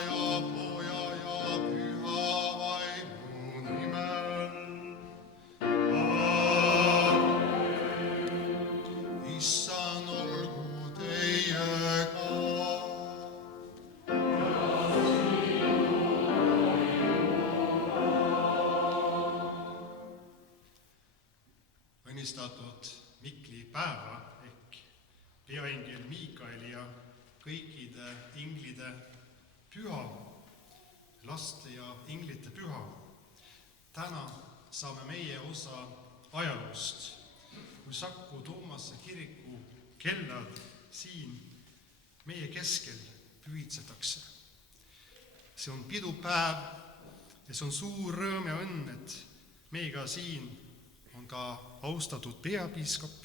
ja Poja ja Püha Vaimu nimel. Issand, olgu teiega. Õnnistatud Mikli päeva ehk peaingel Miikaeli ja kõikide inglide püha, laste ja inglite püha. Täna saame meie osa ajaloost, kui Saku Toomase kiriku kellad siin meie keskel pühitsetakse. See on pidupäev ja see on suur rõõm ja õnn, et meiega siin on ka austatud peapiiskop,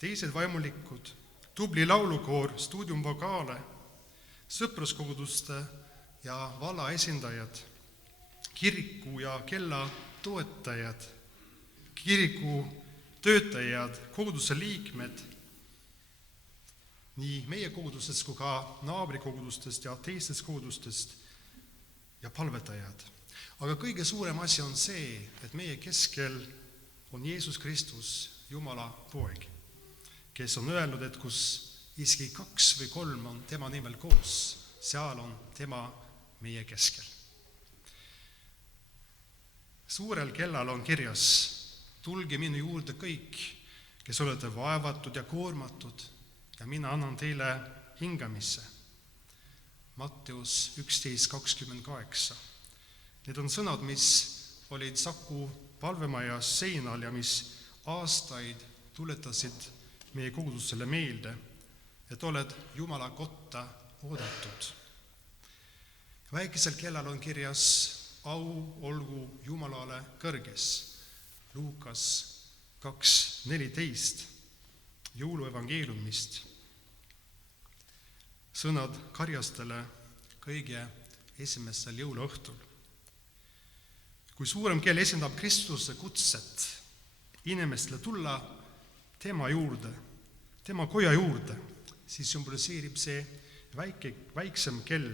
teised vaimulikud, tubli laulukoor, stuudium vokaale, sõpruskoguduste ja valla esindajad, kiriku ja kella toetajad, kiriku töötajad, koguduse liikmed, nii meie kogudustest kui ka naabrikogudustest ja teistest kogudustest ja palvetajad. Aga kõige suurem asi on see, et meie keskel on Jeesus Kristus, Jumala poeg, kes on öelnud, et kus isegi 2 või 3 on tema nimel koos, seal on tema meie keskel. Suurel kellal on kirjas: tulge minu juurde kõik, kes olete vaevatud ja koormatud, ja mina annan teile hingamisse. Matteus 11:28. Need on sõnad, mis olid Saku palvemajas seinal ja mis aastaid tuletasid meie kogudusele meelde, et oled Jumala kotta oodatud. Väikesel kellal on kirjas: au olgu Jumalale kõrges. Luukas 2:14 jõuluevangeeliumist. Sõnad karjastele kõige esimesel jõuluõhtul. Kui suurem kell esindab Kristuse kutset inimestele tulla tema juurde, tema koja juurde, siis sümboliseerib see väiksem kell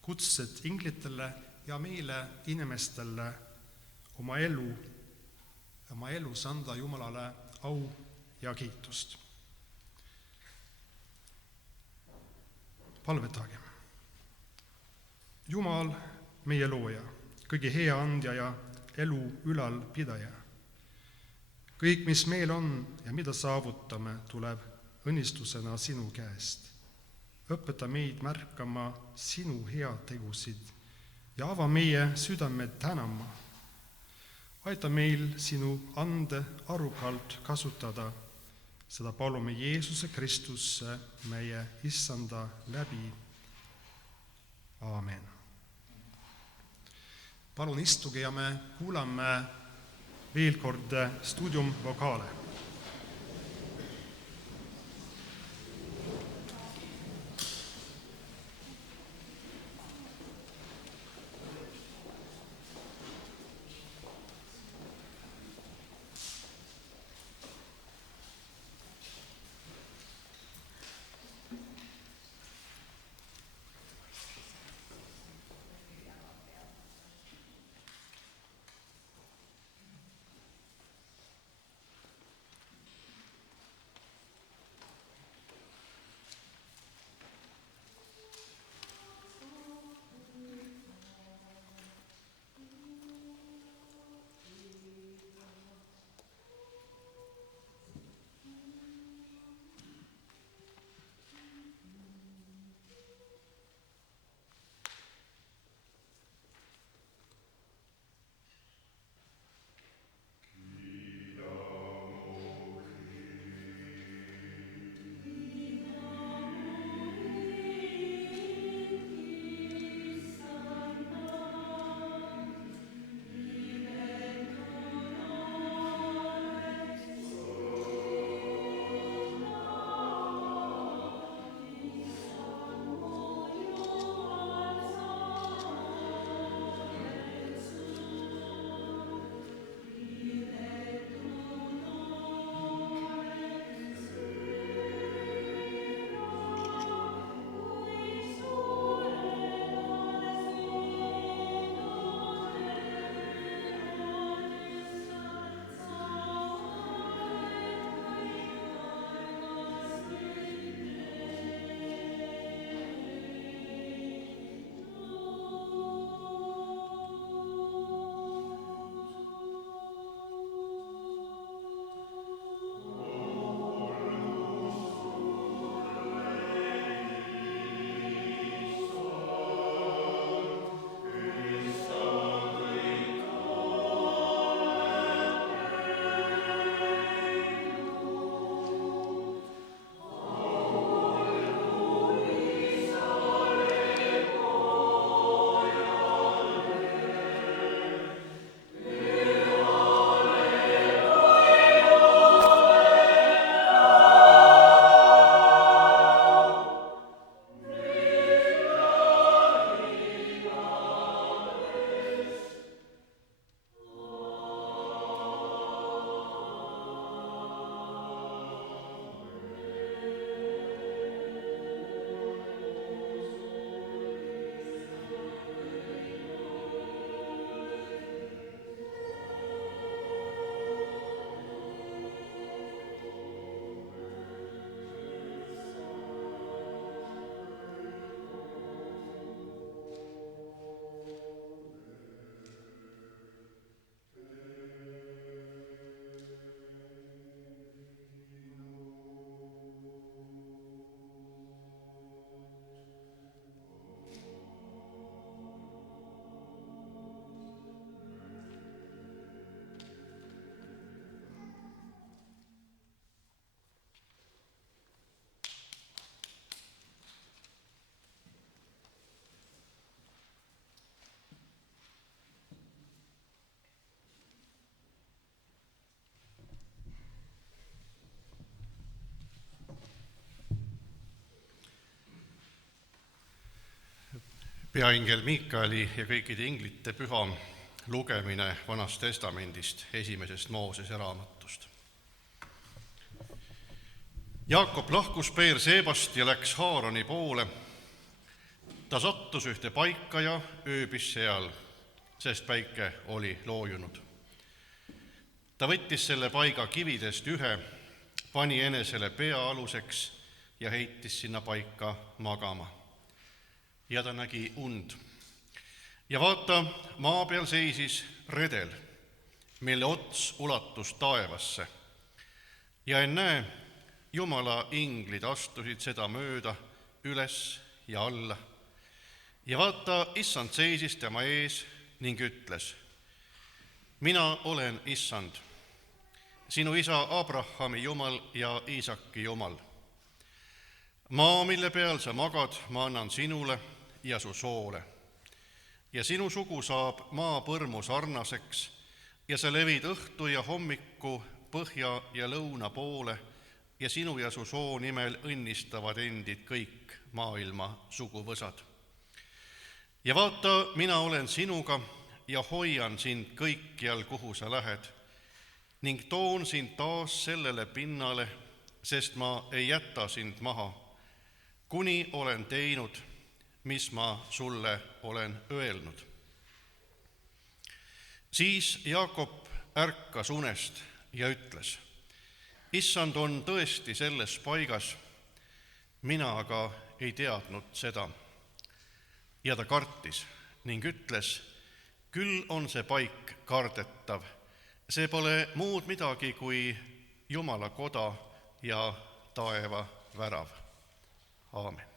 kutset inglitele ja meile inimestele oma elus anda Jumalale au ja kiitust. Palvetagem. Jumal, meie looja, kõige hea andja ja elu ülalpidaja. Kõik, mis meil on ja mida saavutame, tuleb õnnistusena sinu käest. Õpeta meid märkama sinu head tegusid ja ava meie südamed tänama. Aita meil sinu ande arukalt kasutada. Seda palume Jeesuse Kristusse, meie Issanda läbi. Aamen. Palun istuge ja me kuulame veel kord stuudium vokaale. Peaingel Miikaeli ja kõikide inglite püha lugemine Vanast Testamendist, esimesest Moosese raamatust. Jaakob lahkus Beershebast ja läks Haaroni poole. Ta sattus ühte paika ja ööbis seal, sest päike oli loojunud. Ta võttis selle paiga kividest ühe, pani enesele pea aluseks ja heitis sinna paika magama. Ja ta nägi und. Ja vaata, maa peal seisis redel, mille ots ulatus taevasse. Ja ennäe, Jumala inglid astusid seda mööda üles ja alla. Ja vaata, Issand seisis tema ees ning ütles: mina olen Issand, sinu isa Abrahami Jumal ja Iisaki Jumal. Maa, mille peal sa magad, ma annan sinule ja su soole. Ja sinu sugu saab maa põrmu sarnaseks ja sa levid õhtu ja hommiku põhja ja lõuna poole ja sinu ja su soo nimel õnnistavad endid kõik maailma suguvõsad. Ja vaata, mina olen sinuga ja hoian sind kõikjal, kuhu sa lähed, ning toon sind taas sellele pinnale, sest ma ei jäta sind maha, kuni olen teinud, mis ma sulle olen öelnud. Siis Jaakob ärkas unest ja ütles: Issand on tõesti selles paigas, mina aga ei teadnud seda. Ja ta kartis ning ütles: küll on see paik kardetav, see pole muud midagi kui Jumala koda ja taeva värav. Aamen.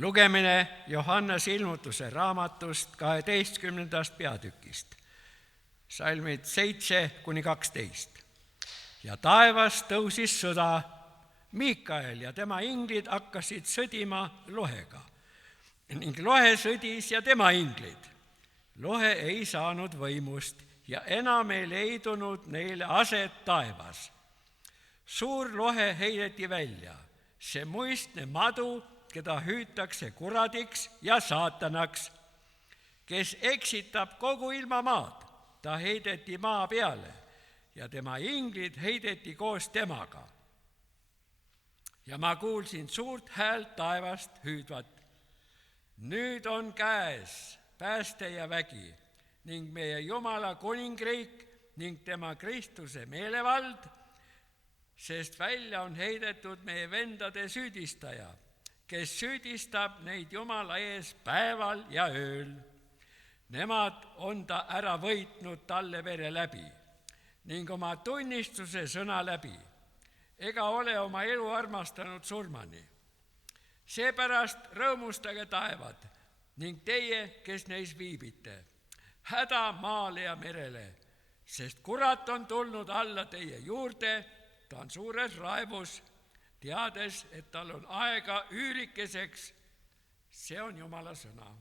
Lugemine Johannese ilmutuse raamatust 12. peatükist, salmid 7-12. Ja taevas tõusis sõda, Miikael ja tema inglid hakkasid sõdima lohega ning lohe sõdis ja tema inglid. Lohe ei saanud võimust ja enam ei leidunud neile aset taevas. Suur lohe heideti välja, see muistne madu, keda hüütakse kuradiks ja saatanaks, kes eksitab kogu ilmamaad, ta heideti maa peale ja tema inglid heideti koos temaga. Ja ma kuulsin suurt häält taevast hüüdvat: nüüd on käes pääste ja vägi ning meie Jumala kuningriik ning tema Kristuse meelevald, sest välja on heidetud meie vendade süüdistaja, kes süüdistab neid Jumala ees päeval ja ööl. Nemad on ta ära võitnud talle vere läbi ning oma tunnistuse sõna läbi, ega ole oma elu armastanud surmani. Seepärast rõõmustage taevad ning teie, kes neis viibite, häda maale ja merele, sest kurat on tulnud alla teie juurde, ta on suures raevus, teades, et tal on aega üürikeseks. See on Jumala sõna.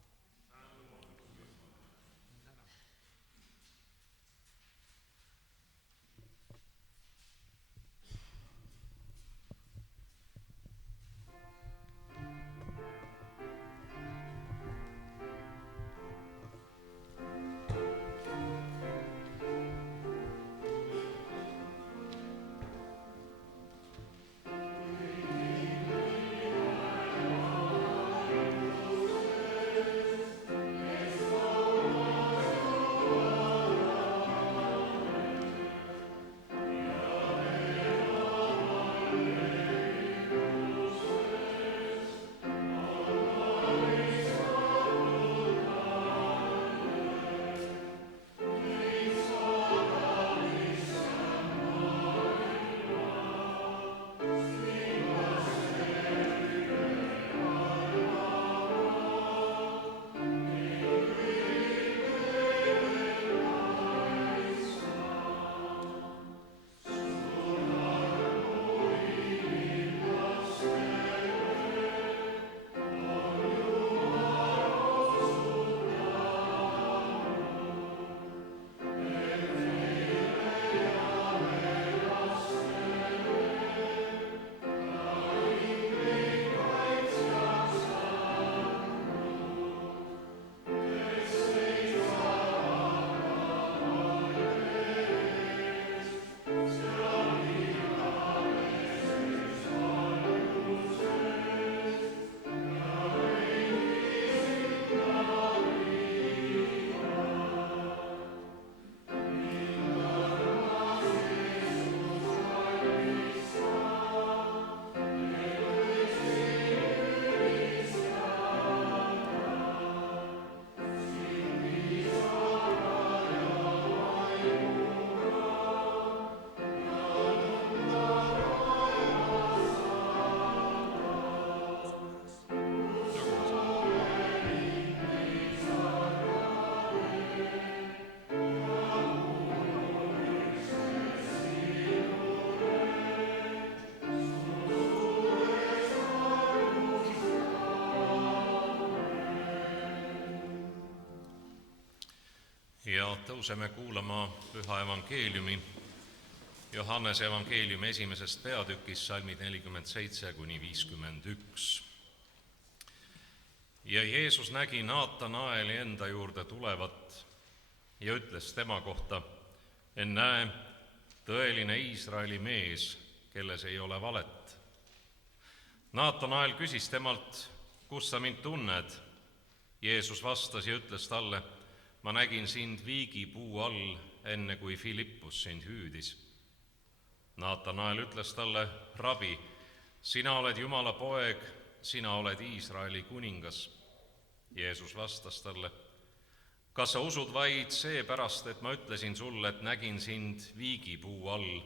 Ja tõuseme kuulama püha evangeeliumi, Johannese evangeeliumi 1. peatükis, salmid 47-51. Ja Jeesus nägi Naatanaeli enda juurde tulevat ja ütles tema kohta: ennäe, tõeline Iisraeli mees, kelles ei ole valet. Naatanael küsis temalt: kus sa mind tunned? Jeesus vastas ja ütles talle: ma nägin sind viigipuu all, enne kui Filippus sind hüüdis. Naatanael ütles talle: rabi, sina oled Jumala poeg, sina oled Iisraeli kuningas. Jeesus vastas talle: kas sa usud vaid seepärast, et ma ütlesin sulle, et nägin sind viigipuu all?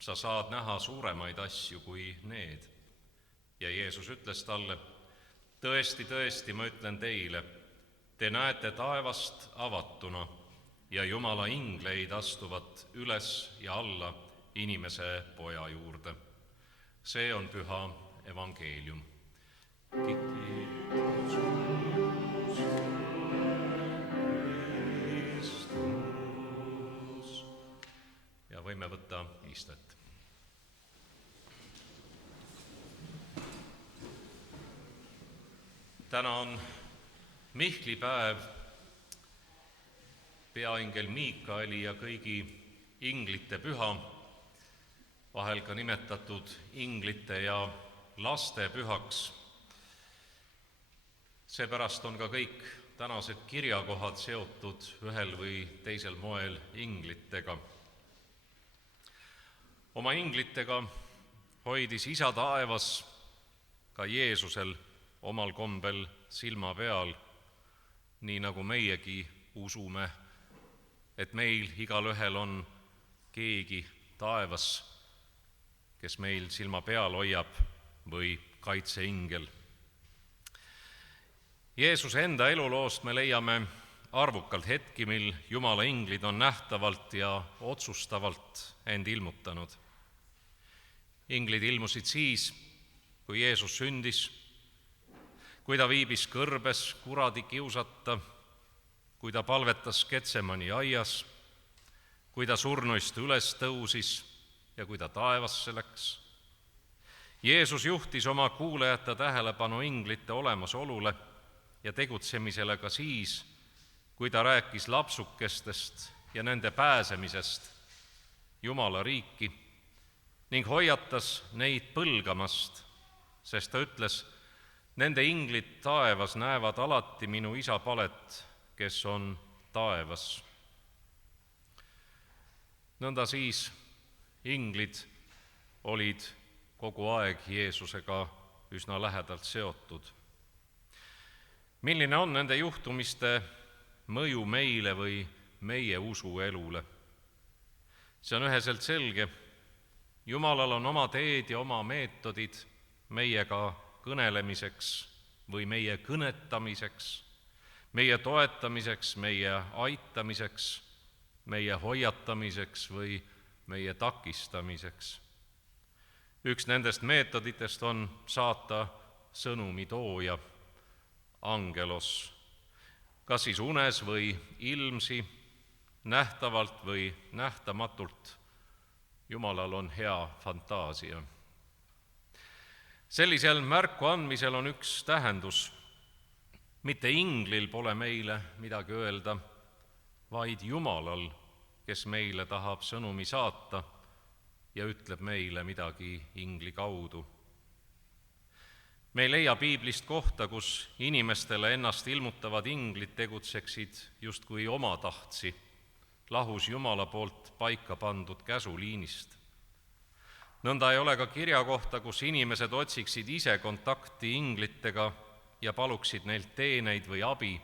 Sa saad näha suuremaid asju kui need. Ja Jeesus ütles talle: tõesti, tõesti, ma ütlen teile, te näete taevast avatuna ja Jumala ingleid astuvat üles ja alla inimese Poja juurde. See on püha evangeelium. Ja võime võtta istet. Täna on Mihkli päev, peaingel Miikaeli ja kõigi inglite püha, vahel ka nimetatud inglite ja laste pühaks. Seepärast on ka kõik tänased kirjakohad seotud ühel või teisel moel inglitega. Oma inglitega hoidis Isa taevas ka Jeesusel omal kombel silma peal, nii nagu meiegi usume, et meil igalühel on keegi taevas, kes meil silma peal hoiab, või kaitseingel. Jeesuse enda eluloost me leiame arvukalt hetki, mil Jumala inglid on nähtavalt ja otsustavalt end ilmutanud. Inglid ilmusid siis, kui Jeesus sündis, kui ta viibis kõrbes kuradi kiusata, kui ta palvetas Getsemani aias, kui ta surnuist üles tõusis ja kui ta taevasse läks. Jeesus juhtis oma kuulajate tähelepanu inglite olemasolule ja tegutsemisele ka siis, kui ta rääkis lapsukestest ja nende pääsemisest Jumala riiki ning hoiatas neid põlgamast, sest ta ütles, nende inglid taevas näevad alati minu Isa palet, kes on taevas. Nõnda siis inglid olid kogu aeg Jeesusega üsna lähedalt seotud. Milline on nende juhtumiste mõju meile või meie usuelule? See on üheselt selge. Jumalal on oma teed ja oma meetodid meiega kõnelemiseks või meie kõnetamiseks, meie toetamiseks, meie aitamiseks, meie hoiatamiseks või meie takistamiseks. Üks nendest meetoditest on saata sõnumi tooja, angelos, kas siis unes või ilmsi, nähtavalt või nähtamatult. Jumalal on hea fantaasia. Sellisel märku andmisel on üks tähendus. Mitte inglil pole meile midagi öelda, vaid Jumalal, kes meile tahab sõnumi saata ja ütleb meile midagi ingli kaudu. Me ei leia piiblist kohta, kus inimestele ennast ilmutavad inglid tegutseksid justkui omatahtsi, lahus Jumala poolt paika pandud käsuliinist. Nõnda ei ole ka kirja kohta, kus inimesed otsiksid ise kontakti inglitega ja paluksid neilt teeneid või abi.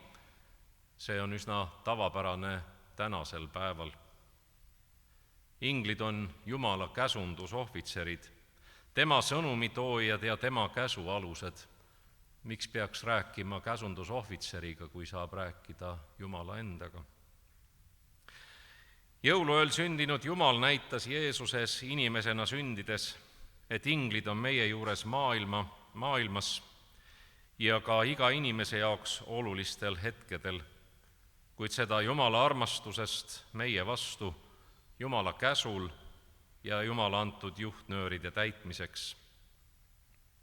See on üsna tavapärane tänasel päeval. Inglid on Jumala käsundusohvitserid, tema sõnumitoojad ja tema käsualused. Miks peaks rääkima käsundusohvitseriga, kui saab rääkida Jumala endaga? Jõuluööl sündinud Jumal näitas Jeesuses inimesena sündides, et inglid on meie juures maailmas ja ka iga inimese jaoks olulistel hetkedel, kuid seda Jumala armastusest meie vastu, Jumala käsul ja Jumala antud juhtnööride täitmiseks.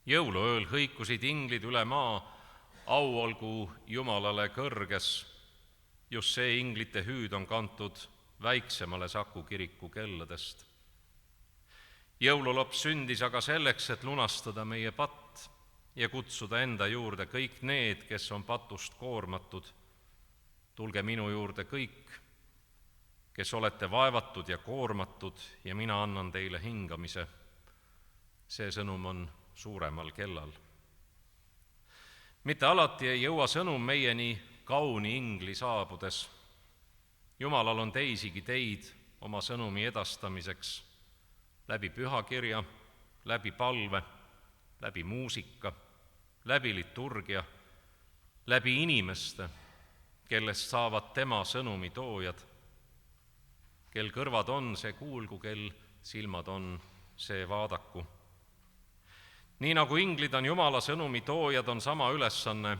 Jõuluööl hõikusid inglid üle maa, au olgu Jumalale kõrges. Just see inglite hüüd on kantud väiksemale Saku kiriku kelladest. Jõululaps sündis aga selleks, et lunastada meie patt ja kutsuda enda juurde kõik need, kes on patust koormatud. Tulge minu juurde kõik, kes olete vaevatud ja koormatud, ja mina annan teile hingamise. See sõnum on suuremal kellal. Mitte alati ei jõua sõnum meieni kauni ingli saabudes. Jumalal on teisigi teid oma sõnumi edastamiseks läbi pühakirja, läbi palve, läbi muusika, läbi liturgia, läbi inimeste, kellest saavad tema sõnumi toojad. Kel kõrvad on, see kuulgu, kel silmad on, see vaadaku. Nii nagu inglid on Jumala sõnumi toojad, on sama ülesanne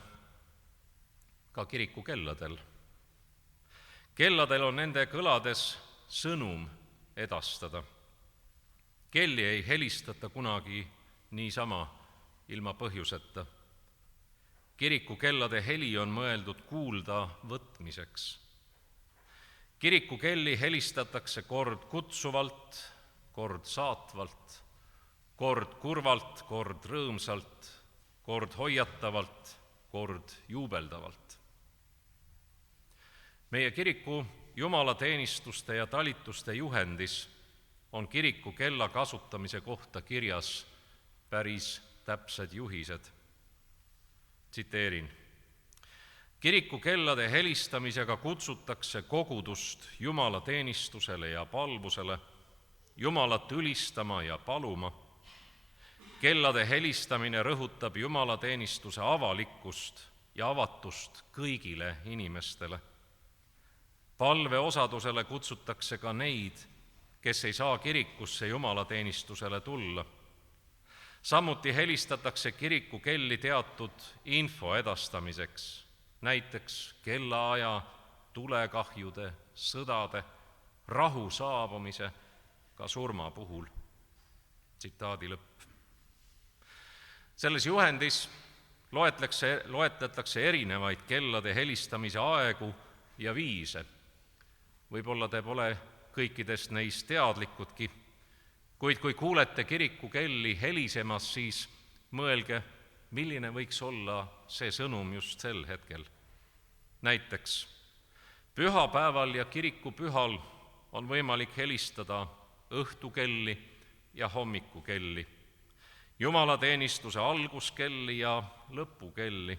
ka kiriku kelladel. Kelladel on nende kõlades sõnum edastada. Kelli ei helistata kunagi niisama ilma põhjuseta. Kiriku kellade heli on mõeldud kuulda võtmiseks. Kiriku kelli helistatakse kord kutsuvalt, kord saatvalt, kord kurvalt, kord rõõmsalt, kord hoiatavalt, kord juubeldavalt. Meie kiriku jumalateenistuste ja talituste juhendis on kiriku kella kasutamise kohta kirjas päris täpsed juhised. Tsiteerin. Kiriku kellade helistamisega kutsutakse kogudust jumalateenistusele ja palvusele, Jumalat ülistama ja paluma. Kellade helistamine rõhutab jumalateenistuse avalikkust ja avatust kõigile inimestele. Palveosadusele kutsutakse ka neid, kes ei saa kirikusse jumalateenistusele tulla. Samuti helistatakse kiriku kelli teatud info edastamiseks, näiteks kellaaja, tulekahjude, sõdade, rahu saabumise, ka surma puhul. Tsitaadi lõpp. Selles juhendis loetletakse erinevaid kellade helistamise aegu ja viise. Võib-olla te pole kõikidest neist teadlikudki, kuid kui kuulete kiriku kelli helisemas, siis mõelge, milline võiks olla see sõnum just sel hetkel. Näiteks, pühapäeval ja kirikupühal on võimalik helistada õhtukelli ja hommikukelli, jumalateenistuse alguskelli ja lõpukelli.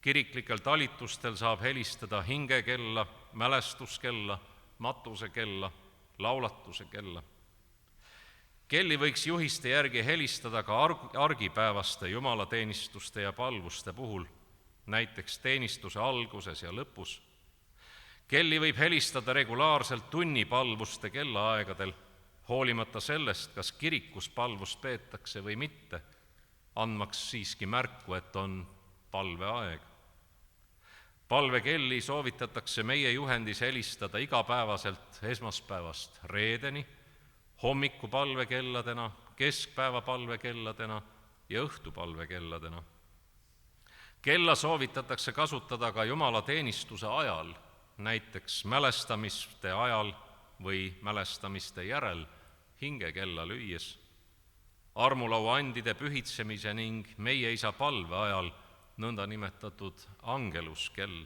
Kiriklikel talitustel saab helistada hingekella, mälestuskella, matusekella, laulatuse kella. Kelli võiks juhiste järgi helistada ka argipäevaste jumalateenistuste ja palvuste puhul, näiteks teenistuse alguses ja lõpus. Kelli võib helistada regulaarselt tunnipalvuste kellaaegadel, hoolimata sellest, kas kirikus palvust peetakse või mitte, andmaks siiski märku, et on palveaeg. Palvekelli soovitatakse meie juhendis helistada igapäevaselt esmaspäevast reedeni, hommikupalvekelladena, keskpäevapalvekelladena ja õhtupalvekelladena. Kella soovitatakse kasutada ka jumalateenistuse ajal, näiteks mälestamiste ajal või mälestamiste järel hingekella lüües, armulauandide pühitsemise ning meie isa palve ajal nõnda nimetatud angeluskell.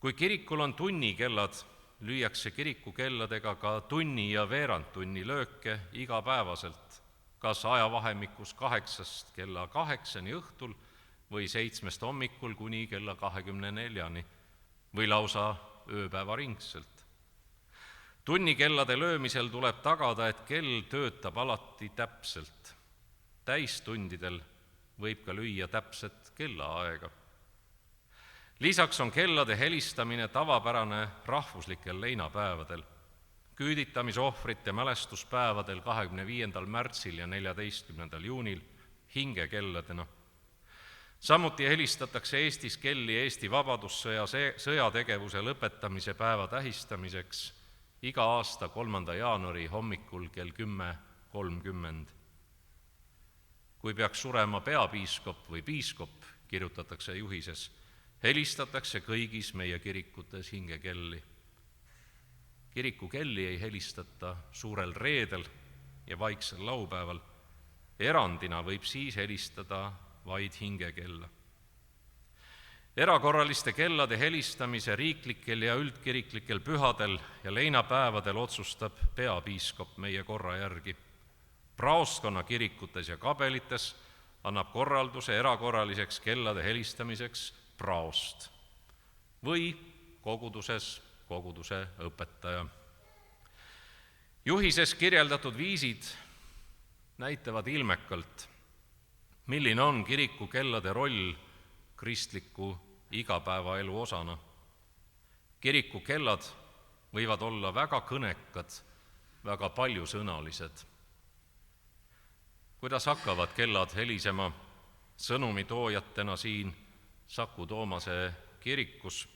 Kui kirikul on tunnikellad, lüüakse kirikukelladega ka tunni ja veerandtunni lööke igapäevaselt, kas ajavahemikus 8 kella 8 õhtul või 7 hommikul kuni kella 24 või lausa ööpäevaringselt. Tunnikellade löömisel tuleb tagada, et kell töötab alati täpselt. Täistundidel võib ka lüüa täpset kellaaega. Lisaks on kellade helistamine tavapärane rahvuslikel leinapäevadel, küüditamisohvrite mälestuspäevadel 25. märtsil ja 14. juunil hingekelladena. Samuti helistatakse Eestis kelli Eesti Vabadussõja sõjategevuse lõpetamise päeva tähistamiseks iga aasta 3. jaanuari hommikul kell 10.30. Kui peaks surema peapiiskop või piiskop, kirjutatakse juhises, helistatakse kõigis meie kirikutes hingekelli. Kirikukelli ei helistata suurel reedel ja vaiksel laupäeval. Erandina võib siis helistada vaid hingekella. Erakorraliste kellade helistamise riiklikel ja üldkiriklikel pühadel ja leinapäevadel otsustab peapiiskop meie korra järgi. Praostkonna kirikutes ja kabelites annab korralduse erakorraliseks kellade helistamiseks praost või koguduses koguduse õpetaja. Juhises kirjeldatud viisid näitavad ilmekalt, Milline on kirikukellade roll kristliku igapäevaelu osana? Kirikukellad võivad olla väga kõnekad, väga paljusõnalised. Kuidas hakkavad kellad helisema sõnumitoojatena siin Saku Toomase kirikus,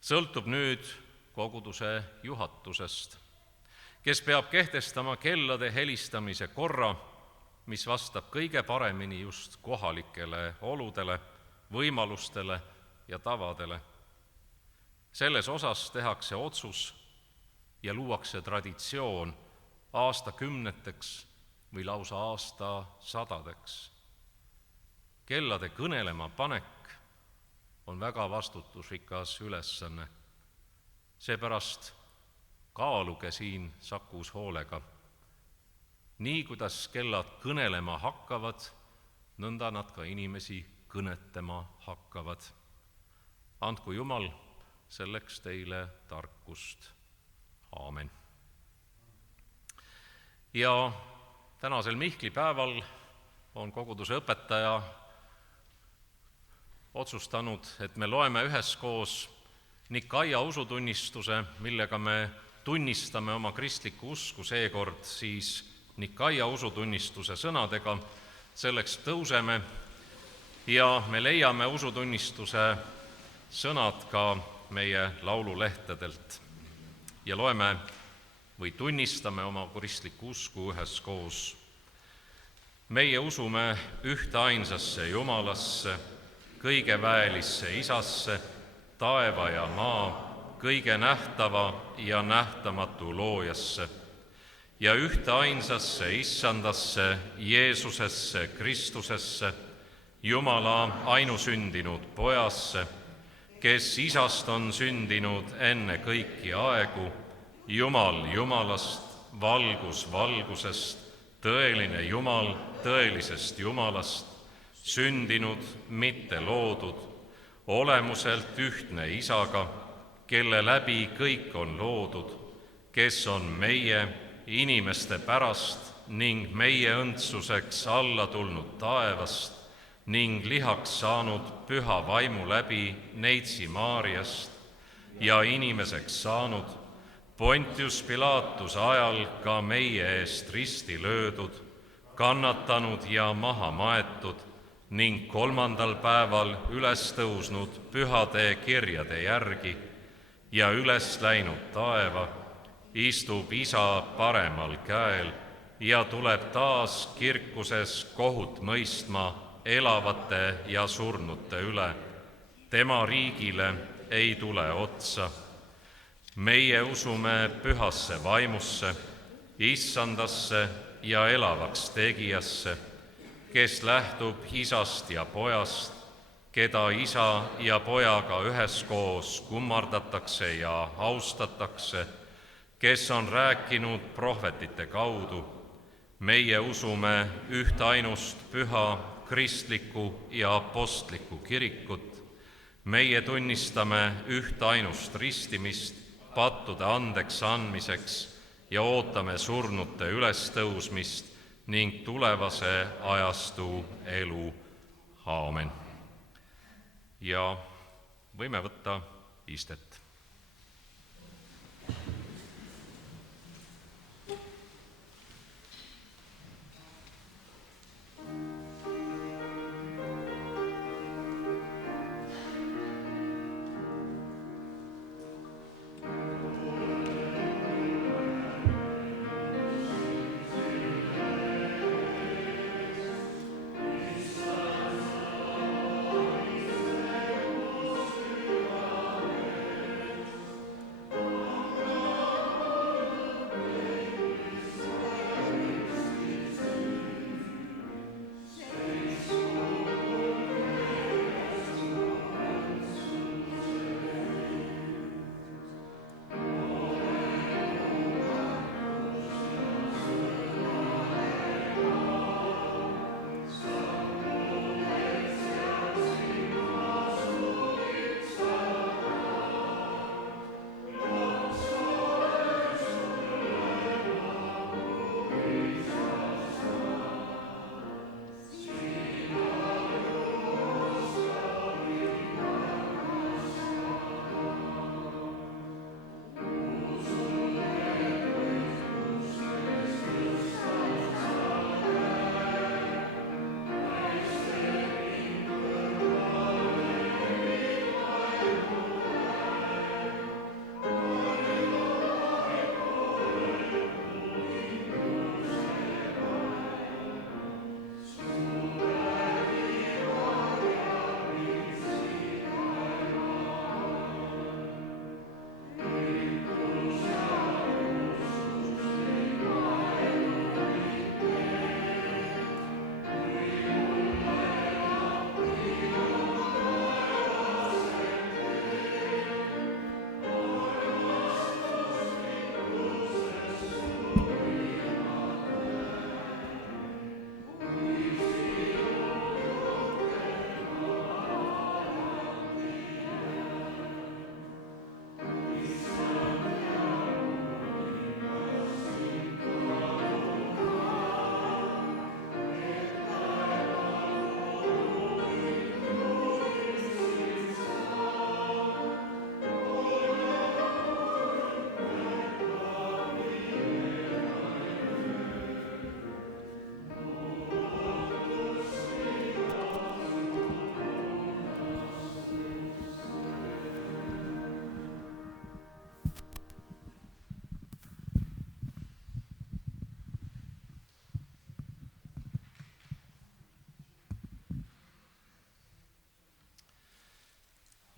sõltub nüüd koguduse juhatusest, kes peab kehtestama kellade helistamise korra, mis vastab kõige paremini just kohalikele oludele, võimalustele ja tavadele. Selles osas tehakse otsus ja luuakse traditsioon aastakümneteks või lausa aastasadadeks. Kellade kõnelema panek on väga vastutusrikas ülesanne. Seepärast kaaluge siin Sakus hoolega. Nii, kuidas kellad kõnelema hakkavad, nõnda nad ka inimesi kõnetama hakkavad. Andku Jumal selleks teile tarkust. Aamen. Ja tänasel Mihkli päeval on koguduse õpetaja otsustanud, et me loeme üheskoos Nikaia usutunnistuse, millega me tunnistame oma kristlikku usku, seekord siis Nikaia usutunnistuse sõnadega. Selleks tõuseme ja me leiame usutunnistuse sõnad ka meie laululehtedelt ja loeme või tunnistame oma kristlikku usku üheskoos. Meie usume ühte ainsasse Jumalasse, kõige väelisse Isasse, taeva ja maa, kõige nähtava ja nähtamatu loojasse ja ühte ainsasse Issandasse, Jeesusesse, Kristusesse, Jumala ainusündinud Pojasse, kes Isast on sündinud enne kõiki aegu, Jumal Jumalast, valgus valgusest, tõeline Jumal tõelisest Jumalast, sündinud, mitte loodud, olemuselt ühtne Isaga, kelle läbi kõik on loodud, kes on meie inimeste pärast ning meie õndsuseks alla tulnud taevast ning lihaks saanud püha vaimu läbi Neitsi Maariast ja inimeseks saanud, Pontius Pilaatuse ajal ka meie eest risti löödud, kannatanud ja maha maetud ning 3. päeval üles tõusnud pühade kirjade järgi ja üles läinud taeva, istub Isa paremal käel ja tuleb taas kirkuses kohut mõistma elavate ja surnute üle. Tema riigile ei tule otsa. Meie usume pühasse vaimusse, Issandasse ja elavaks tegijasse, kes lähtub Isast ja Pojast, keda Isa ja Pojaga üheskoos kummardatakse ja austatakse, kes on rääkinud prohvetite kaudu. Meie usume ühtainust püha, kristlikku ja apostlikku kirikut. Meie tunnistame ühtainust ristimist pattude andeks andmiseks ja ootame surnute ülestõusmist ning tulevase ajastu elu. Aamen. Ja võime võtta istet.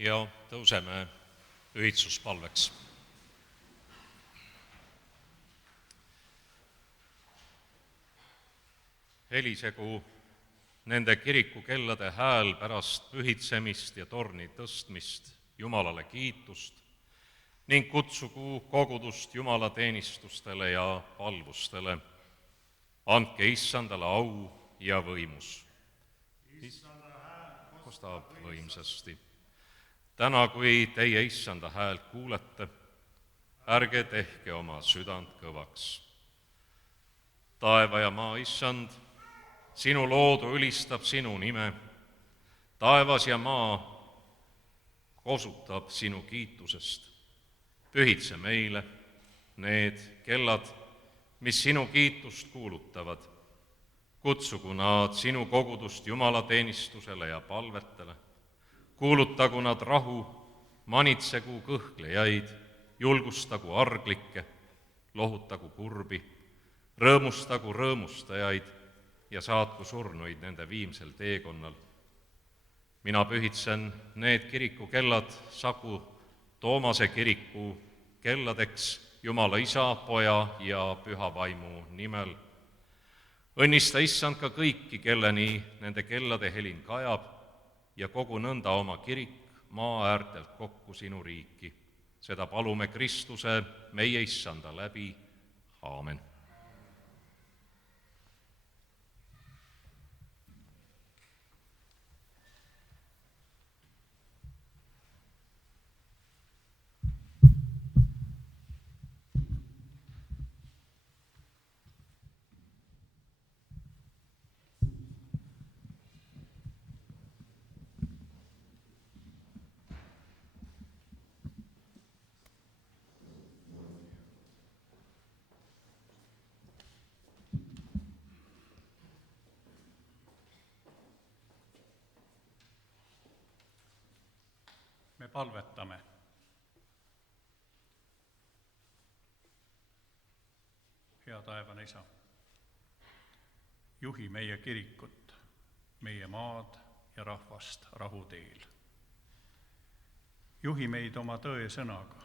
ja tõuseme ühitsuspalveks. Helisegu nende kirikukellade hääl pärast pühitsemist ja torni tõstmist Jumalale kiitust ning kutsugu kogudust Jumala teenistustele ja palvustele. Andke Issandale au ja võimus. Issanda hääl kostab võimsasti. Täna, kui teie Issanda häält kuulete, ärge tehke oma südant kõvaks. Taeva ja maa Issand, sinu loodu ülistab sinu nime. Taevas ja maa kosutab sinu kiitusest. Pühitse meile need kellad, mis sinu kiitust kuulutavad. Kutsugu nad sinu kogudust Jumala teenistusele ja palvetele. Kuulutagu nad rahu, manitsegu kõhklejaid, julgustagu arglikke, lohutagu kurbi, rõõmustagu rõõmustajaid ja saatku surnuid nende viimsel teekonnal. Mina pühitsen need kirikukellad Saku Toomase kiriku kelladeks Jumala Isa, Poja ja Püha Vaimu nimel. Õnnista Issand ka kõiki, kelleni nende kellade helin kajab, ja kogu nõnda oma kirik maa äärtelt kokku sinu riiki. Seda palume Kristuse, meie Issanda läbi. Aamen. Me palvetame. Hea taevane Isa, juhi meie kirikut, meie maad ja rahvast rahu teel. Juhi meid oma tõe sõnaga.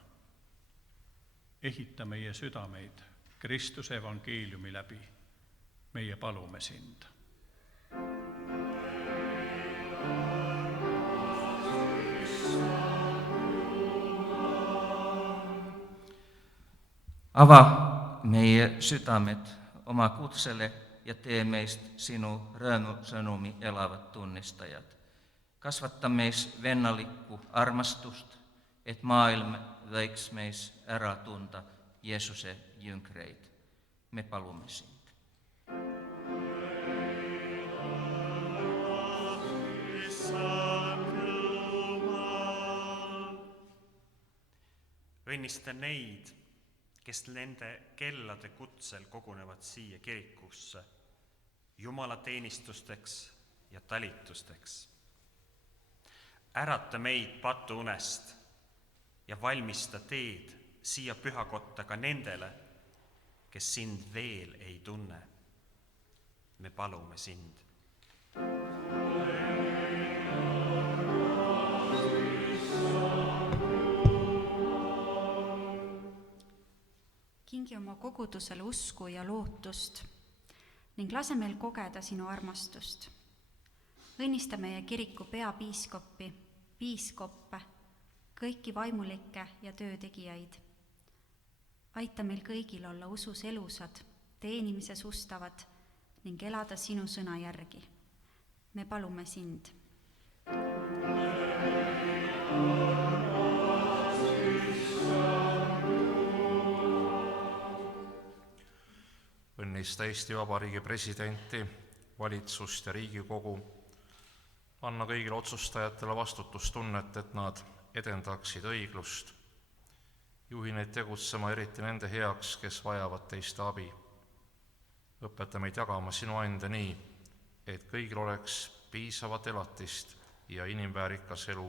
Ehita meie südameid Kristuse evangeeliumi läbi. Meie palume sind. Ava meie südamed oma kutsele ja tee meist sinu rõõmusõnumi elavad tunnistajad. Kasvata meis vennalikku armastust, et maailm võiks meis ära tunda Jeesuse jüngreid. Me palume sind. Õnnista neid, kes nende kellade kutsel kogunevad siia kirikusse Jumala teenistusteks ja talitusteks. Ärata meid patuunest ja valmista teed siia pühakotta ka nendele, kes sind veel ei tunne. Me palume sind. Kingi oma kogudusele usku ja lootust ning lase meil kogeda sinu armastust. Õnnista meie kiriku peapiiskoppi, piiskoppe, kõiki vaimulikke ja töötegijaid. Aita meil kõigil olla usus elusad, teenimises ustavad ning elada sinu sõna järgi. Me palume sind. Õnnista Eesti Vabariigi presidenti, valitsust ja Riigikogu, anna kõigile otsustajatele vastutustunnet, et nad edendaksid õiglust. Juhi neid tegutsema eriti nende heaks, kes vajavad teiste abi. Õpeta meid jagama sinu ande nii, et kõigil oleks piisavat elatist ja inimväärikas elu.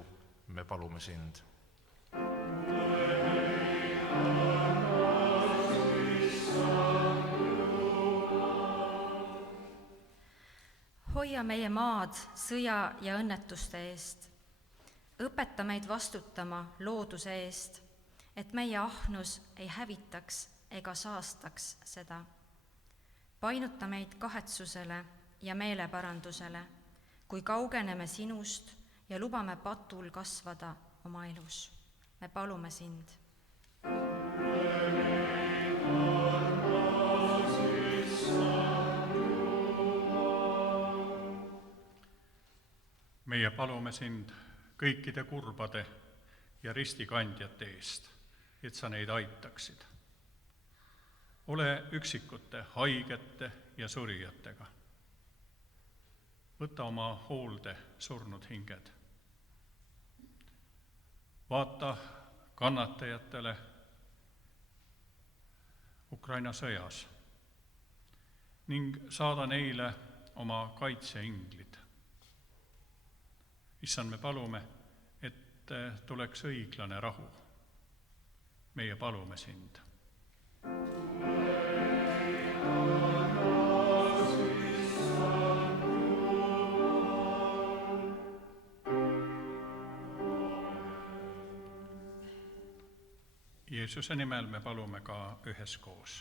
Me palume sind. Hoia meie maad sõja ja õnnetuste eest. õpeta meid vastutama looduse eest, et meie ahnus ei hävitaks ega saastaks seda. Painuta meid kahetsusele ja meeleparandusele, kui kaugeneme sinust ja lubame patul kasvada oma elus. Me palume sind. Meie palume sind kõikide kurbade ja ristikandjate eest, et sa neid aitaksid. Ole üksikute haigete ja surijatega. Võta oma hoolde surnud hinged. Vaata kannatajatele Ukraina sõjas ning saada neile oma kaitseinglid. Issand, me palume, et tuleks õiglane rahu. Meie palume sind. Jeesuse nimel me palume ka üheskoos.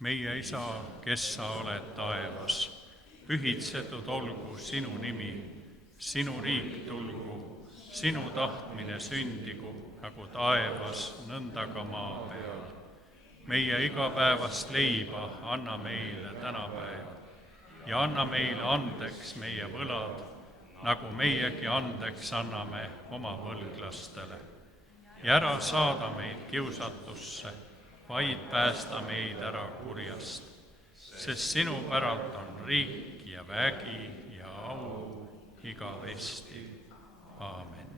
Meie Isa, kes sa oled taevas, pühitsetud olgu sinu nimi, sinu riik tulgu, sinu tahtmine sündigu, nagu taevas, nõnda ka maa peal. Meie igapäevast leiba anna meile tänapäev ja anna meile andeks meie võlad, nagu meiegi andeks anname oma võlglastele. Ja ära saada meid kiusatusse, vaid päästa meid ära kurjast, sest sinu päralt on riik ja vägi ja au igavesti. Aamen.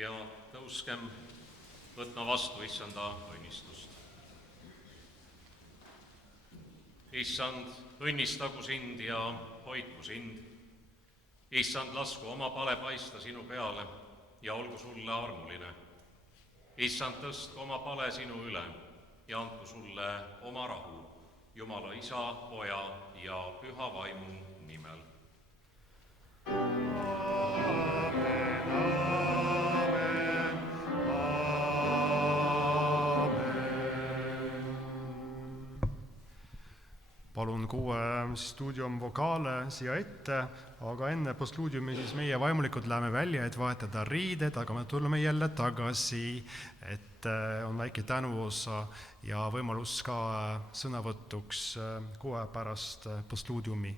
ja tõuskem võtma vastu issanda õnnistust. Issand, õnnistagu sind ja hoidku sind. Issand, lasku oma pale paista sinu peale ja olgu sulle armuline. Issand, tõstku oma pale sinu üle ja andku sulle oma rahu, Jumala Isa, Poja ja Püha Vaimu nimel. Palun kuue stuudium vokaale siia ette, aga enne postluudiumi siis meie vaimulikud läheme välja, et vahetada riided, aga me tuleme jälle tagasi, et on väike tänuosa ja võimalus ka sõnavõtuks kohe pärast postluudiumi.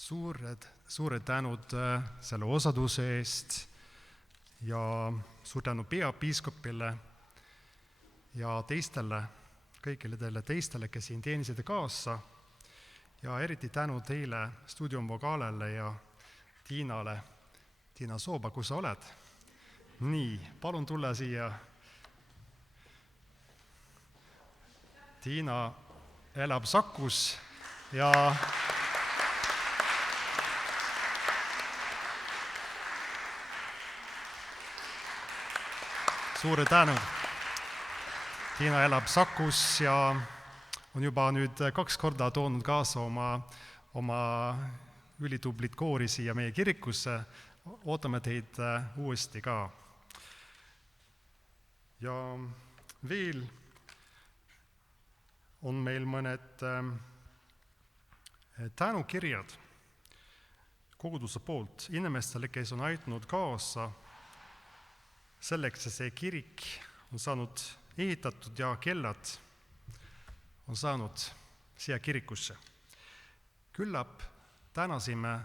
suured tänud selle osaduse eest ja suur tänu peapiiskopile ja kõikidele teistele, kes siin teenisid kaasa ja eriti tänu teile, Studium Vocalele ja Tiinale. Tiina Sooba, kus sa oled? Nii, palun tulla siia. Tiina elab Sakus ja suure tänu. Tiina elab Sakus ja on juba nüüd 2 korda toonud kaasa oma ülitublit koori siia meie kirikusse. Ootame teid uuesti ka. Ja veel on meil mõned tänukirjad koguduse poolt inimestele, kes on aidanud kaasa selleks, et see kirik on saanud ehitatud ja kellad on saanud siia kirikusse. Küllap tänasime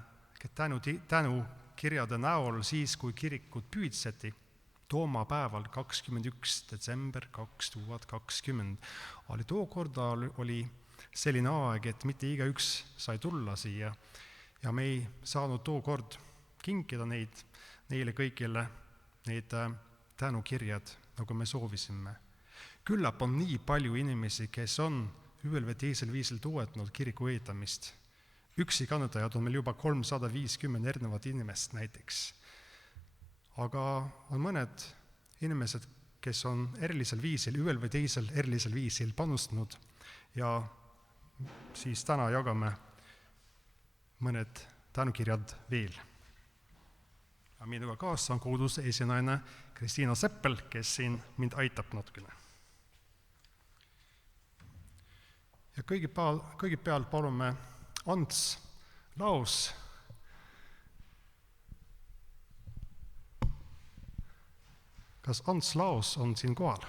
tänukirjade näol siis, kui kirikut püüdseti Toomapäeval 21. detsember 2020. Tookord oli selline aeg, et mitte igaüks sai tulla siia ja me ei saanud tookord kinkida neile kõigile neid tänukirjad, nagu me soovisime. Küllap on nii palju inimesi, kes on ühel või teisel viisil toetanud kiriku ehitamist. Üksikannetajad on meil juba 350 erinevat inimest näiteks. Aga on mõned inimesed, kes on erilisel viisil, ühel või teisel erilisel viisil panustanud ja siis täna jagame mõned tänukirjad veel. Minuga kaasa on koguduse esinaine Kristiina Seppel, kes siin mind aitab natukene. Ja kõigepealt palume Ants Laos Kas Ants Laos on siin kohal?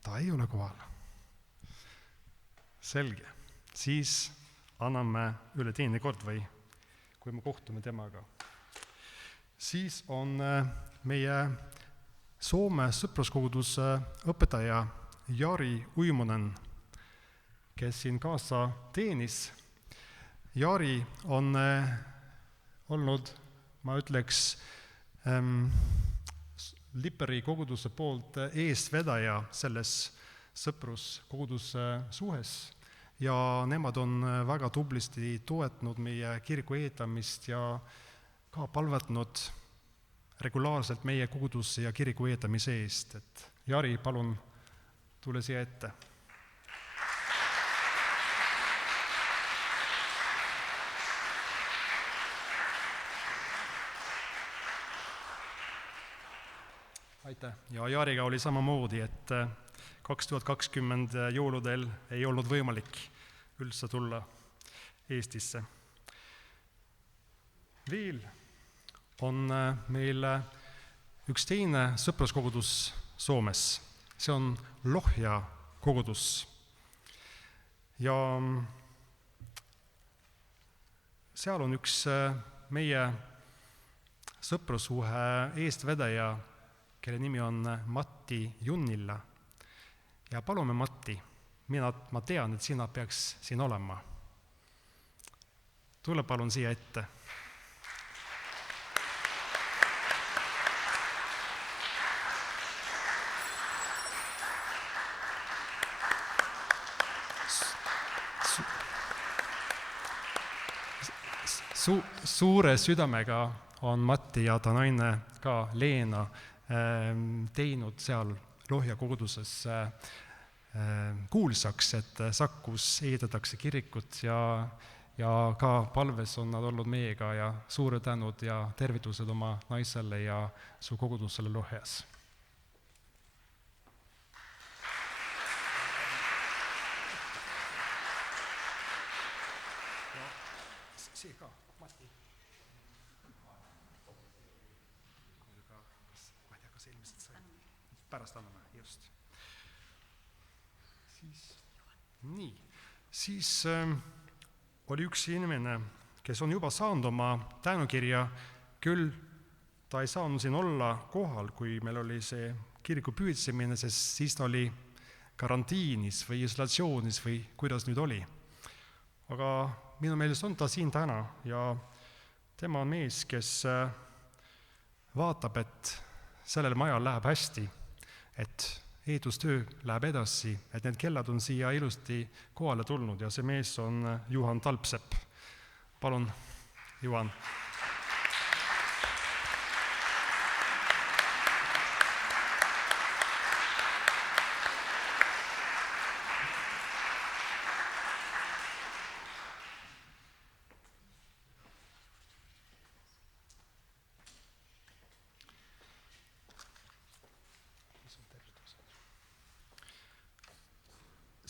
Ta ei ole kohal. Selge. Siis anname üle teine kord või kui me kohtume temaga. Siis on meie Soome sõpruskoguduse õpetaja Jari Uimonen, kes siin kaasa teenis. Jari on olnud, ma ütleks, Lipperi koguduse poolt eestvedaja selles sõpruskoguduse suhes ja nemad on väga tublisti toetanud meie kiriku ehitamist ja ka palvetanud regulaarselt meie kogudusse ja kiriku ehitamise eest. Et Jari, palun tule siia ette. Aitäh. Ja Jariga oli samamoodi, et 2020 jõuludel ei olnud võimalik üldse tulla Eestisse. Veel on meil üks teine sõpruskogudus Soomes. See on Lohja kogudus. Ja seal on üks meie sõprussuhe eestvedaja, kelle nimi on Matti Junnilla. Ja palume Matti, ma tean, et sina peaks siin olema. Tule palun siia ette. Suure südamega on Matti ja ta naine ka Leena teinud seal Lohja koguduses kuulsaks, et Sakus ehitatakse kirikut ja ka palves on nad olnud meiega ja suure tänud ja tervitused oma naisele ja su kogudusele Lohjas. See ka, Mati. Ma ei tea, kas eelmised sai. Pärast anname, just. Siis oli üks inimene, kes on juba saanud oma tänukirja, küll ta ei saanud siin olla kohal, kui meil oli see kiriku püüdsemine, sest siis ta oli karantiinis või isolatsioonis või kuidas nüüd oli. Aga minu meelest on ta siin täna ja tema on mees, kes vaatab, et sellel majal läheb hästi, et ehitustöö läheb edasi, et need kellad on siia ilusti kohale tulnud ja see mees on Juhan Talpsepp. Palun, Juhan.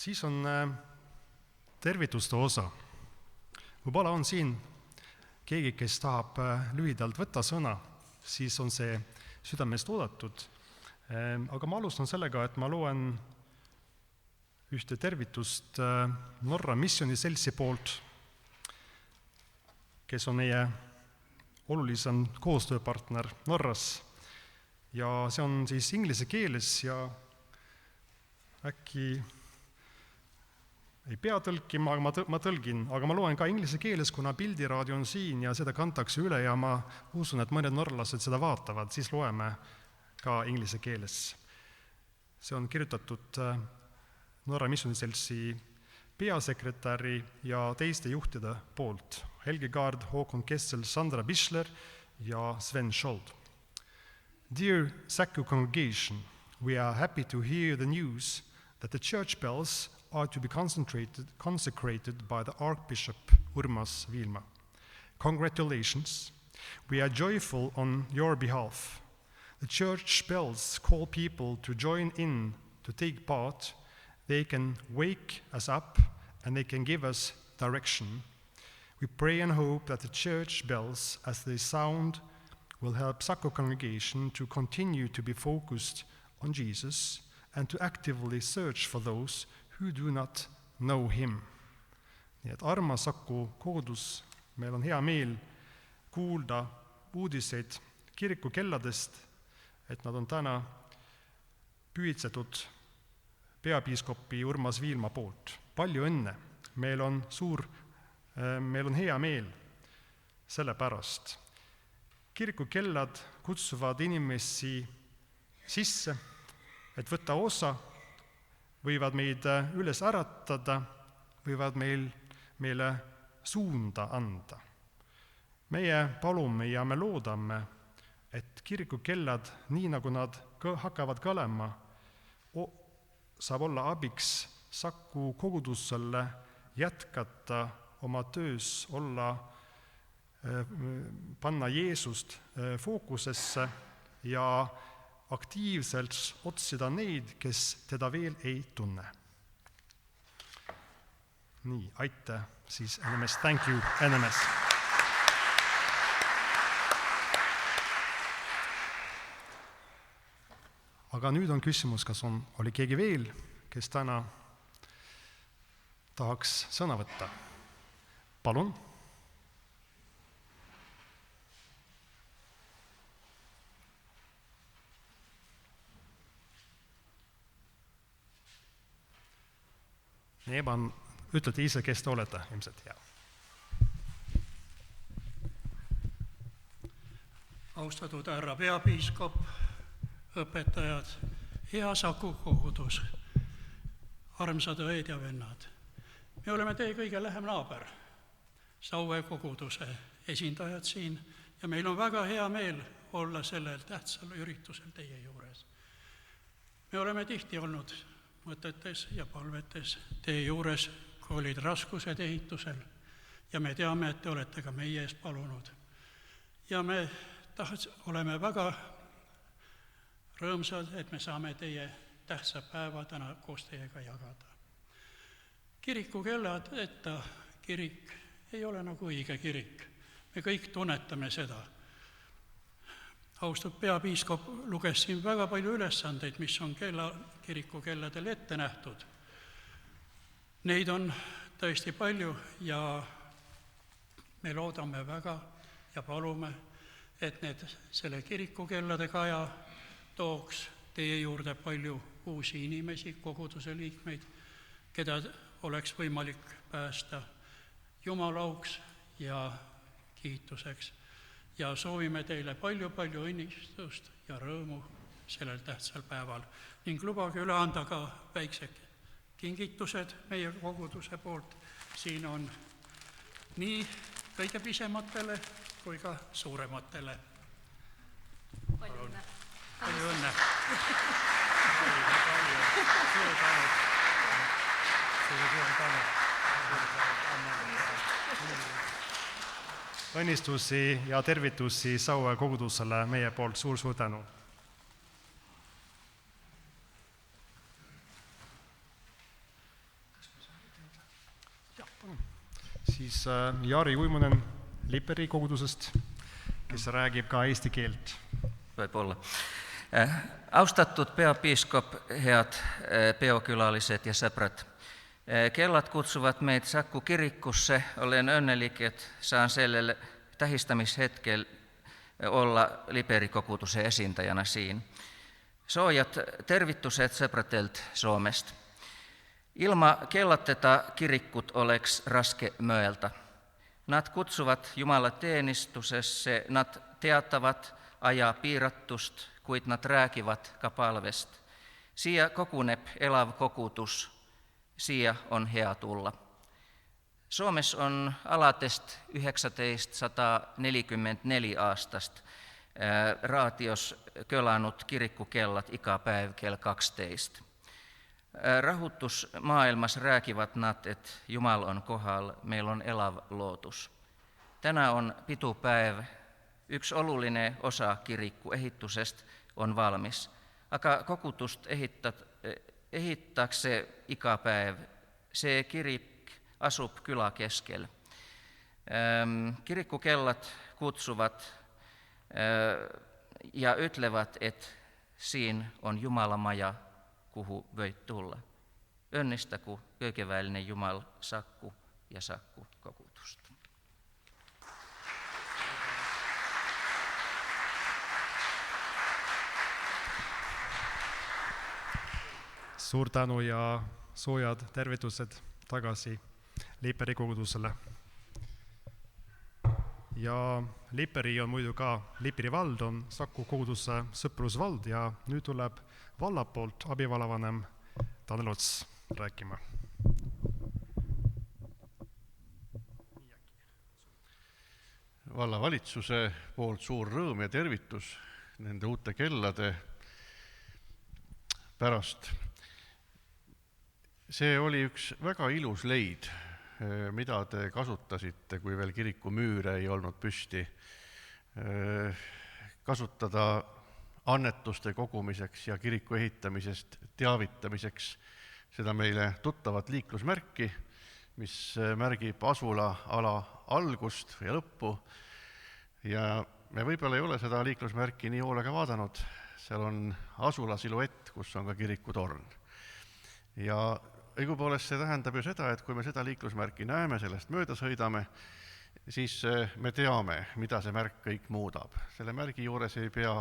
Siis on tervituste osa. Võib-olla on siin keegi, kes tahab lühidalt võtta sõna, siis on see südamest oodatud. Aga ma alustan sellega, et ma loen ühte tervitust Norra Missioniseltsi poolt, kes on meie olulisem koostööpartner Norras. Ja see on siis inglise keeles ja äkki ei pea tõlkima, aga ma tõlgin, aga ma loen ka inglise keeles, kuna pildiraadio on siin ja seda kantakse üle ja ma usun, et mõned norralased seda vaatavad, siis loeme ka inglise keeles. See on kirjutatud Norra Missioniseltsi peasekretäri ja teiste juhtide poolt. Helge Gaard, Håkon Kessel, Sandra Bischler ja Sven Schold. Dear Saku congregation, we are happy to hear the news that the church bells are to be consecrated by the Archbishop Urmas Viilma. Congratulations. We are joyful on your behalf. The church bells call people to join in, to take part. They can wake us up and they can give us direction. We pray and hope that the church bells, as they sound, will help Saku congregation to continue to be focused on Jesus and to actively search for those who do not know him. Nii et armas Saku kogudus, meil on hea meel kuulda uudiseid kiriku kelladest, et nad on täna püüdsetud peapiiskopi Urmas Viilma poolt. Palju õnne, meil on hea meel selle pärast. Kiriku kellad kutsuvad inimesi sisse, et võtta osa, võivad meid üles äratada, võivad meile suunda anda. Meie palume ja me loodame, et kirikukellad, nii nagu nad hakkavad kõlema, saab olla abiks Saku kogudusele jätkata oma töös, panna Jeesust fookusesse ja aktiivselt otsida neid, kes teda veel ei tunne. Nii, aitäh siis NMS, thank you NMS. Aga nüüd on küsimus, kas oli keegi veel, kes täna tahaks sõna võtta. Palun. Eban, ütlete ise, kes te olete, ilmselt hea. Austatud härra peapiiskop, õpetajad, hea Saku kogudus, armsad õed ja vennad. Me oleme teie kõige lähem naaber, Saue koguduse esindajad siin ja meil on väga hea meel olla sellel tähtsal üritusel teie juures. Me oleme tihti olnud mõtetes ja palvetes teie juures, kui olid raskused ehitusel ja me teame, et te olete ka meie eest palunud. Ja me oleme väga rõõmsad, et me saame teie tähtsa päeva täna koos teiega jagada. Kiriku kelladeta kirik ei ole nagu õige kirik. Me kõik tunnetame seda. Austatud peapiiskop luges siin väga palju ülesandeid, mis on kiriku kelladel ette nähtud. Neid on tõesti palju ja me loodame väga ja palume, et selle kiriku kellade kaja tooks teie juurde palju uusi inimesi, koguduse liikmeid, keda oleks võimalik päästa Jumala auks ja kiituseks. Ja soovime teile palju-palju õnnistust ja rõõmu sellel tähtsal päeval ning lubage üle anda ka väiksed kingitused meie koguduse poolt. Siin on nii kõige pisematele kui ka suurematele. Palju õnne! Palju õnne! Õnnistusi ja tervitusi Saue kogudusele meie poolt suur tänu. Siis Jari Uimunen Liperi kogudusest, kes räägib ka eesti keelt. Võib-olla. Austatud peapiiskop, head peokülalised ja sõbrad. Kellad kutsuvad meid Saku kirikusse. Olen õnnelik, et saan sellel tähistamishetkel olla Liperi koguduse esindajana siin. Soojad tervitused sõbratelt Soomest. Ilma kellateta kirikut oleks raske mõelda. Nad kutsuvad Jumala teenistusesse, nad teatavad aja piiratust, kuid nad räägivad ka palvest. Siia koguneb elav kogudus, siia on hea tulla. Suomes on alatest 1944 aastast raadios kõlanud kirikukellad iga päev kell 12. Rahutusmaailmas räägivad nad, et Jumal on kohal, meil on elav loodus. Tänä on pidupäev, üks oluline osa kiriku ehitusest on valmis, aga kogudust ehitakse iga päev. See kirik asub küla keskel. Kirikukellad kutsuvad ja ütlevad, et siin on Jumala maja, kuhu võid tulla. Õnnistaku kõigeväline Jumal Saku ja Saku kogudust. Suur tänu ja soojad tervitused tagasi Liperi kogudusele. Ja Liperi on muidu ka, Liperi vald on Saku koguduse sõprusvald ja nüüd tuleb valla poolt abivalavanem Tanel Ots rääkima. Vallavalitsuse poolt suur rõõm ja tervitus nende uute kellade pärast. See oli üks väga ilus leid, mida te kasutasite, kui veel kiriku müüre ei olnud püsti. Kasutada annetuste kogumiseks ja kiriku ehitamisest teavitamiseks seda meile tuttavat liiklusmärki, mis märgib asula ala algust ja lõppu. Ja me võib-olla ei ole seda liiklusmärki nii hoolega vaadanud. Seal on asula siluett, kus on ka kirikutorn. Ja õigupoolest see tähendab ju seda, et kui me seda liiklusmärki näeme, sellest mööda sõidame, siis me teame, mida see märk kõik muudab. Selle märgi juures ei pea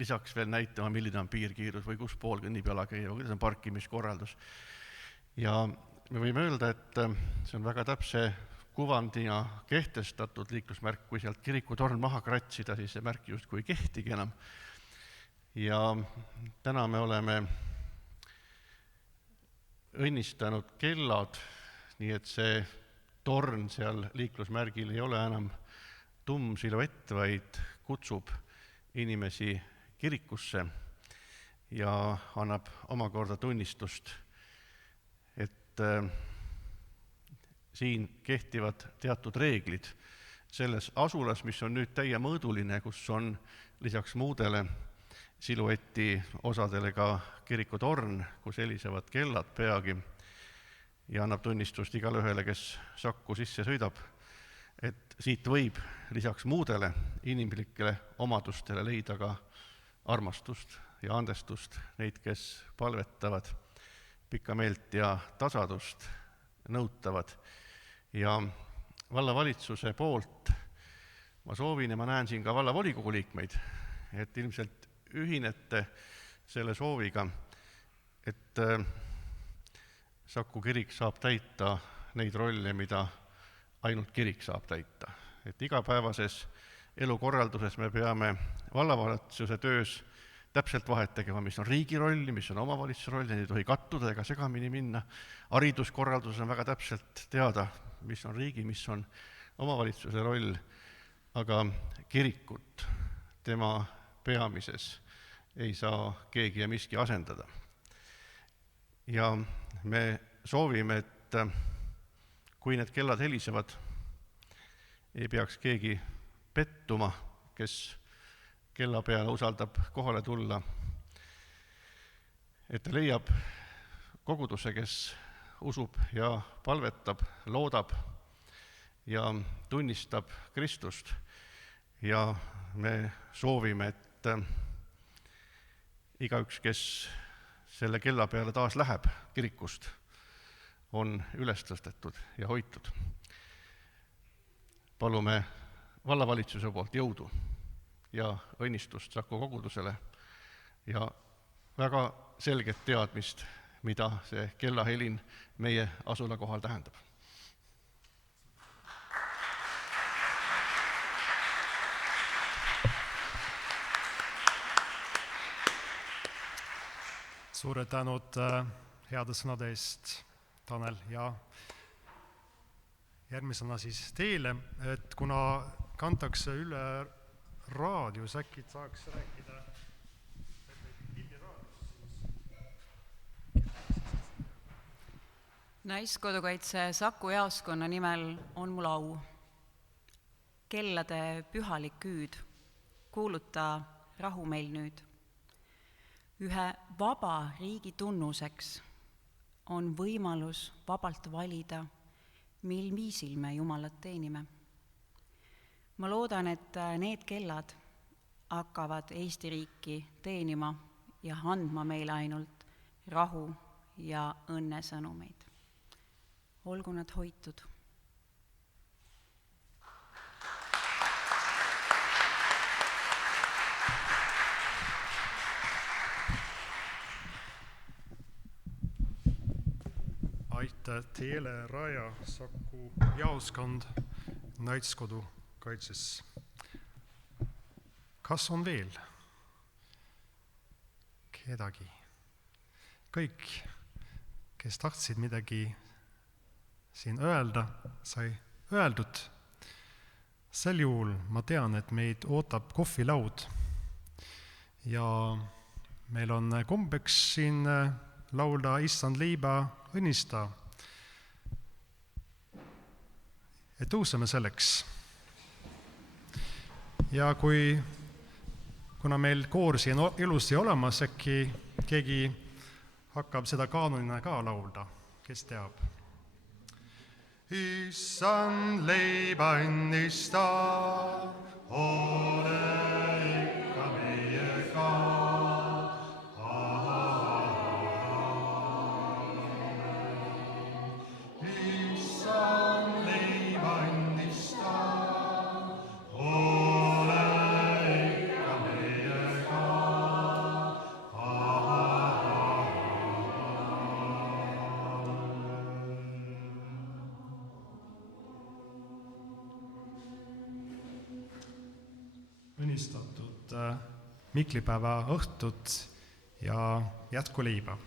lisaks veel näitama, milline on piirkiirus või kus pool kõnnib jalakäija, kuidas on parkimiskorraldus. Ja me võime öelda, et see on väga täpse kuvandina kehtestatud liiklusmärk, kui sealt kirikutorn maha kratsida, siis see märk justkui ei kehtigi enam. Ja täna me oleme õnnistanud kellad, nii et see torn seal liiklusmärgil ei ole enam tumm siluett, vaid kutsub inimesi kirikusse ja annab omakorda tunnistust, et siin kehtivad teatud reeglid selles asulas, mis on nüüd täiemõõduline, kus on lisaks muudele silueti osadele ka kirikutorn, kus helisevad kellad peagi ja annab tunnistust igale ühele, kes Saku sisse sõidab, et siit võib lisaks muudele inimlikele omadustele leida ka armastust ja andestust, neid, kes palvetavad pikka meelt ja tasadust nõutavad. Ja vallavalitsuse poolt ma soovin ja ma näen siin ka vallavolikogu liikmeid, et ilmselt ühinete selle sooviga, et Saku kirik saab täita neid rolle, mida ainult kirik saab täita. Et igapäevases elukorralduses me peame vallavalitsuse töös täpselt vahet tegema, mis on riigi roll, mis on omavalitsuse roll, need ei tohi kattuda ega segamini minna. Hariduskorralduses on väga täpselt teada, mis on riigi, mis on omavalitsuse roll, aga kirikut tema peamises ei saa keegi ja miski asendada. Ja me soovime, et kui need kellad helisevad, ei peaks keegi pettuma, kes kella peale usaldab kohale tulla, et ta leiab koguduse, kes usub ja palvetab, loodab ja tunnistab Kristust. Ja me soovime, et igaüks, kes selle kella peale taas läheb kirikust, on üles tõstetud ja hoitud. Palume vallavalitsuse poolt jõudu ja õnnistust Saku kogudusele ja väga selget teadmist, mida see kellahelin meie asula kohal tähendab. Suured tänud heade sõnade eest, Tanel, ja järgmisena siis teile, et kuna kantakse üle raadios, äkki saaks rääkida Naiskodukaitse Saku jaoskonna nimel on mul au kellade pühalik hüüd, kuuluta rahu meil nüüd. Ühe vaba riigi tunnuseks on võimalus vabalt valida, mil viisil me Jumalat teenime. Ma loodan, et need kellad hakkavad Eesti riiki teenima ja andma meile ainult rahu ja õnnesõnumeid. Olgu nad hoitud. Aitäh teile, Raja, Saku jaoskond Naiskodu kaitses. Kas on veel kedagi? Kõik, kes tahtsid midagi siin öelda, sai öeldud. Sel juhul ma tean, et meid ootab kohvilaud ja meil on kombeks siin laulda Issand leiba õnnista. Et tõuseme selleks. Ja kuna meil koor siin ilusti olemas, äkki keegi hakkab seda kaanonina ka laulda, kes teab. Issand leiba õnnista, ole ikka meiega. Õnnistatud Miklipäeva õhtut ja jätkuleiba.